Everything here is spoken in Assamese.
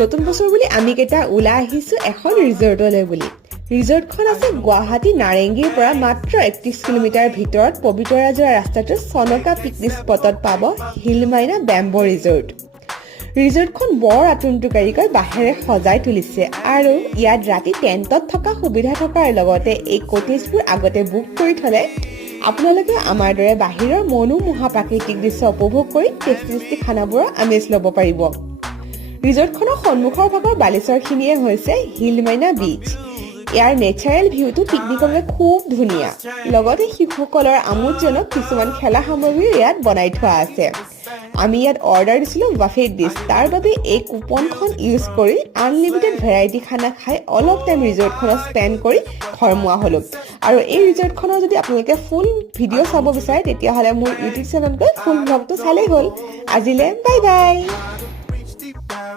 নতুন বছৰ বুলি আমি কেইটা ওলাই আহিছো এখন ৰিজৰ্টলৈ বুলি। ৰিজৰ্টখন আছে গুৱাহাটী নাৰেংগীৰ পৰা মাত্ৰ 31 কিলোমিটাৰ ভিতৰত পবিতৰা যোৱা ৰাস্তাটো চনকা পিকনিক স্পটত পাব হিলমাইনা বেম্বো ৰিজৰ্ট। ৰিজৰ্টখন বৰ আতুমটোকাৰীকৈ বাঁহেৰে সজাই তুলিছে আৰু ইয়াত ৰাতি টেণ্টত থকা সুবিধা থকাৰ লগতে এই কটেজবোৰ আগতে বুক কৰি থলে আপোনালোকে আমাৰ দৰে বাহিৰৰ মনোমোহা প্ৰাকৃতিক দৃশ্য উপভোগ কৰি টেষ্টি খানাবোৰৰ আমেজ ল'ব পাৰিব। ৰিজৰ্টখনৰ সন্মুখৰ ভাগৰ বালিচৰখিনিয়ে হৈছে হিলমাইনা বীচ। ইয়াৰ নেচাৰেল ভিউটো পিকনিকৰ বাবে খুব ধুনীয়া। লগতে শিশুসকলৰ আমোদজনক কিছুমান খেলা সামগ্ৰীও ইয়াত বনাই থোৱা আছে। আমি ইয়াত অৰ্ডাৰ দিছিলোঁ বাফেট ডিছ। তাৰ বাবে এই কুপনখন ইউজ কৰি আনলিমিটেড ভেৰাইটি খানা খাই অলপ টাইম ৰিজৰ্টখনত স্পেণ্ড কৰি ঘৰমুৱা হ'লোঁ। আৰু এই ৰিজৰ্টখনৰ যদি আপোনালোকে ফুল ভিডিঅ' চাব বিচাৰে তেতিয়াহ'লে মোৰ ইউটিউব চেনেলটোত ফুল ভ্লগটো চালেই হ'ল। আজিলৈ বাই বাই।